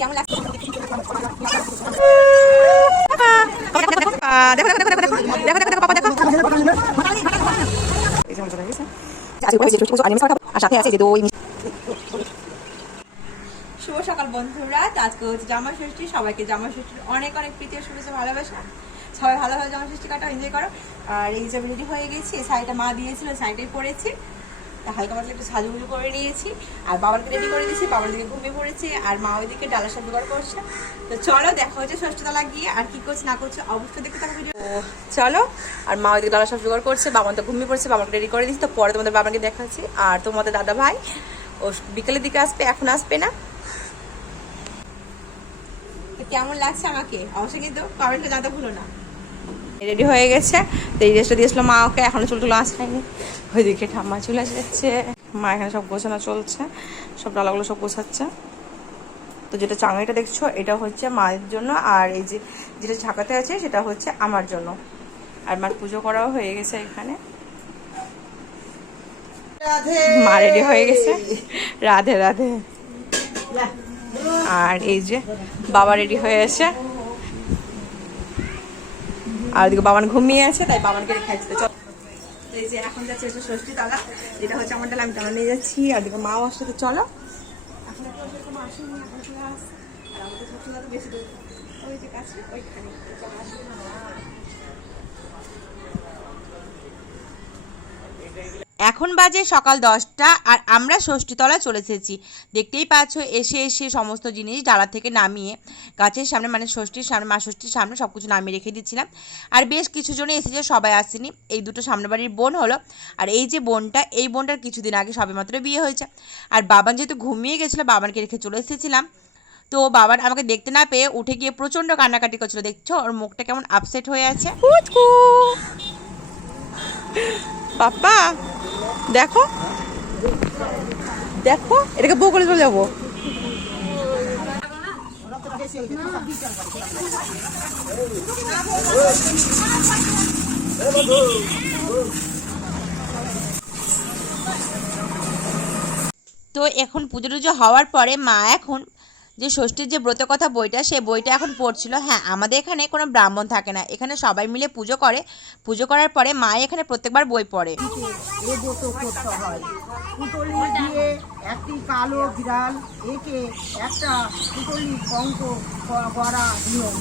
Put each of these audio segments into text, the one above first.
কেমন লাগছে? শুভ সকাল বন্ধুরা, আজকে হচ্ছে জামা ষষ্ঠী। সবাইকে জামা ষষ্ঠীর অনেক অনেক প্রীতি শুভেচ্ছা ভালোবাসা। সবাই ভালোভাবে জামা ষষ্ঠী কাটা এনজয় করো। আর এই যে রেডি হয়ে গেছি, শাড়িটা মা দিয়েছিল, শাড়িটাই পরেছি। হালকা পাতলা একটু সাজুগুজু করে নিয়েছি আর বাবাকে রেডি করে দিয়েছি। বাবার দিকে ঘুমিয়ে পড়েছে আর মা ওইদিকে ডালা সব জোগাড় করছে। তো চলো দেখা হচ্ছে ষষ্ঠতলা গিয়ে, আর কি করছে না করছে অবশ্যই দেখতে থাকো ভিডিও। চলো, আর মা ওইদিকে ডালা সব জোগাড় করছে, বাবা তো ঘুমিয়ে পড়ছে, বাবাকে রেডি করে দিচ্ছি। তো পরে তোমাদের বাবাকে দেখাচ্ছি। আর তোমাদের দাদা ভাই ও বিকেলের দিকে আসবে, এখন আসবে না। তো কেমন লাগছে আমাকে অবশ্যই কিন্তু কমেন্টে জানাতে ভুলো না। রেডি হয়ে গেছে, তো এই ড্রেসটা দিয়েছিল মা ওকে, এখনো চুল টুলো আসেনি। ওইদিকে ঠাম্মা চলে যাচ্ছে, মা এখানে সব গোছানো চলছে, সব ডালাগুলো সব গোছাচ্ছে। তো যেটা চাঙড়িটা দেখছো এটা হচ্ছে মায়ের জন্য, আর এই যে যেটা ঝাঁকাতে আছে সেটা হচ্ছে আমার জন্য। আর মার পুজো করাও হয়ে গেছে এখানে। মা রেডি হয়ে গেছে, রাধে রাধে। আর এই যে বাবা রেডি হয়ে আছে, আর ওদিকে বাবান ঘুমিয়ে আছে, তাই বাবানকে খাইছে। এই যে এখন যাচ্ছে ষষ্ঠী তালা, যেটা হচ্ছে আমার ডালা, আমি ডালা নিয়ে যাচ্ছি। আর দিকে মাও আসছে, তো চলো। এখন এরকম আসেনি, এখন চলে আসছে। আর আমাদের ষষ্ঠী তালা বেশি দূর, ওই যে কাছে ওইখানে আসবে না। এখন বাজে সকাল 10টা, আর আমরা ষষ্ঠীতলায় চলে এসেছি। দেখতেই পাচ্ছ, এসে এসে সমস্ত জিনিস ডালা থেকে নামিয়ে গাছের সামনে, মানে ষষ্ঠীর সামনে, মা ষষ্ঠীর সামনে সব কিছু নামিয়ে রেখে দিচ্ছিলাম। আর বেশ কিছু জনে এসেছে, সবাই আসেনি। এই দুটো সামনে বাড়ির বোন হলো, আর এই যে বোনটা, এই বোনটার কিছুদিন আগে সবেমাত্র বিয়ে হয়েছে। আর বাবান যেহেতু ঘুমিয়ে গেছিলো, বাবানকে রেখে চলে এসেছিলাম। তো বাবার আমাকে দেখতে না পেয়ে উঠে গিয়ে প্রচণ্ড কান্নাকাটি করছিল। দেখছো ওর মুখটা কেমন আপসেট হয়ে আছে। পাপা দেখো দেখো, এটাকে বউ করে চলে যাবো। তো এখন পুজো টুজো হওয়ার পরে মা এখন যে ষষ্ঠীর যে ব্রত কথা বইটা, সেই বইটা এখন পড়ছিল। হ্যাঁ, আমাদের এখানে কোনো ব্রাহ্মণ থাকে না, এখানে সবাই মিলে পুজো করে। পুজো করার পরে মা এখানে প্রত্যেকবার বই পড়ে। পুটলি দিয়ে একটি কালো বিড়াল একে একটা পুটলি কঙ্ক করা নিয়ম।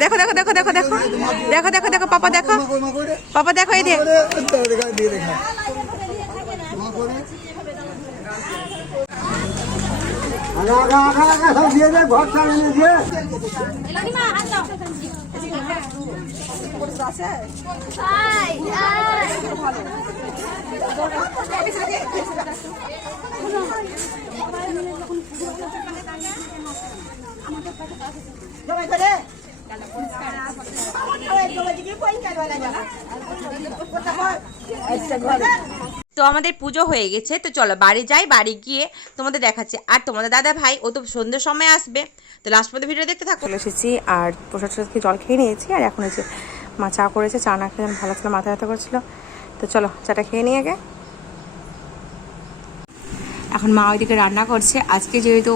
দেখো দেখো দেখো দেখো দেখো দেখো দেখো দেখো পাপা দেখো, পাপা দেখো, এই দিয়ে তো আমাদের পুজো হয়ে গেছে। তো চলো বাড়ি যাই, বাড়ি গিয়ে তোমাদের দেখাচ্ছি। আর তোমাদের দাদা ভাই ও তো সন্ধ্যের সময় আসবে, তো লাস্ট পর্যন্ত ভিডিও দেখতে থাকো। চলে এসেছি আর প্রসাদ খেয়ে জল খেয়ে নিয়েছি। আর এখন হচ্ছে মা চা করেছে, চা না খেয়ে ভালো ছিল, মাথা ব্যথা করছিল। তো চলো চাটা খেয়ে নিয়ে আগে। এখন মা ওইদিকে রান্না করছে। আজকে যেহেতু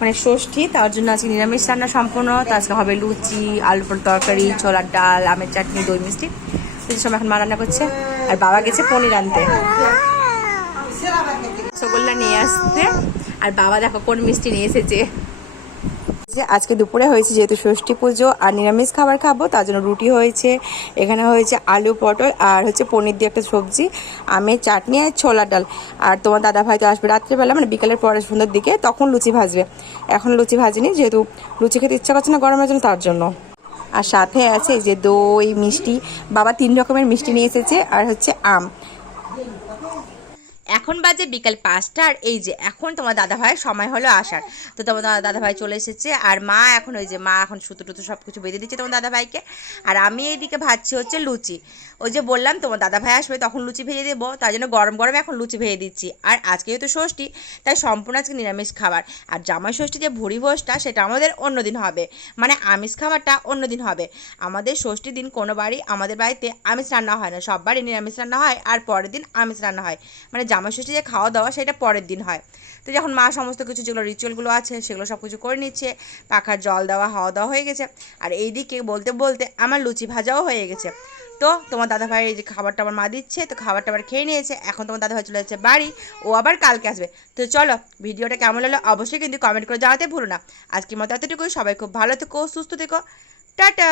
মানে ষষ্ঠী, তার জন্য আজকে নিরামিষ রান্না সম্পূর্ণ। তো আজকে হবে লুচি, আলু পটল তরকারি, ছোলার ডাল, আমের চাটনি, দই মিষ্টি। এই সময় এখন মা রান্না করছে। আর বাবা গেছে পনির আনতে, রসগোল্লা নিয়ে আসতে। আর বাবা দেখো কোন মিষ্টি নিয়ে এসেছে। আজকে দুপুরে হয়েছে যেহেতু ষষ্ঠী পুজো আর নিরামিষ খাবার খাবো, তার জন্য রুটি হয়েছে, এখানে হয়েছে আলু পটল, আর হচ্ছে পনির দিয়ে একটা সবজি, আমের চাটনি, আর ছোলার ডাল। আর তোমার দাদা ভাই তো আসবে রাত্রিবেলা, মানে বিকালের পরে সন্ধ্যার দিকে, তখন লুচি ভাজবে। এখন লুচি ভাজিনি, যেহেতু লুচি খেতে ইচ্ছা করছে না গরমের জন্য, তার জন্য। আর সাথে আছে যে দই, মিষ্টি। বাবা 3 রকমের মিষ্টি নিয়ে এসেছে, আর হচ্ছে আম। এখন বাজে বিকাল 5টা, আর এই যে এখন তোমার দাদা ভাইয়ের সময় হলো আসার। তো তোমার দাদা ভাই চলে এসেছে, আর মা এখন ওই যে মা এখন সুতো টুতো সব কিছু বেঁধে দিচ্ছে তোমার দাদা ভাইকে। আর আমি এইদিকে ভাজছি হচ্ছে লুচি। ওই যে বললাম তোমার দাদা ভাই আসবে তখন লুচি ভেজে দেবো, তার জন্য গরম গরম এখন লুচি ভেজে দিচ্ছি। আর আজকে যেহেতু ষষ্ঠী, তাই সম্পূর্ণ আজকে নিরামিষ খাবার। আর জামাই ষষ্ঠী যে ভুড়ি ভোজটা সেটা আমাদের অন্য দিন হবে, মানে আমিষ খাবারটা অন্য দিন হবে। আমাদের ষষ্ঠীর দিন কোনো বাড়ি আমাদের বাড়িতে আমিষ রান্না হয় না, সব বাড়ি নিরামিষ রান্না হয়, আর পরের দিন আমিষ রান্না হয়। মানে জামাই ষষ্ঠী যে খাওয়া দাওয়া সেটা পরের দিন হয়। তো যখন মা সমস্ত কিছু যেগুলো রিচুয়ালগুলো আছে সেগুলো সব কিছু করে নিচ্ছে, পাখার জল দেওয়া হাওয়া দেওয়া হয়ে গেছে। আর এইদিকে বলতে বলতে আমার লুচি ভাজাও হয়ে গেছে। তো তোমার দাদা ভাই এই যে খাবারটা আমার মা দিচ্ছে, তো খাবারটা আবার খেয়ে নিয়েছে। এখন তোমার দাদা ভাই চলে যাচ্ছে বাড়ি, ও আবার কালকে আসবে। তো চলো, ভিডিওটা কেমন হলো অবশ্যই কিন্তু কমেন্ট করে জানাতে ভুলো না। আজকের মতো এতটুকুই, সবাই খুব ভালো থেকো, সুস্থ থেকো, টাটা।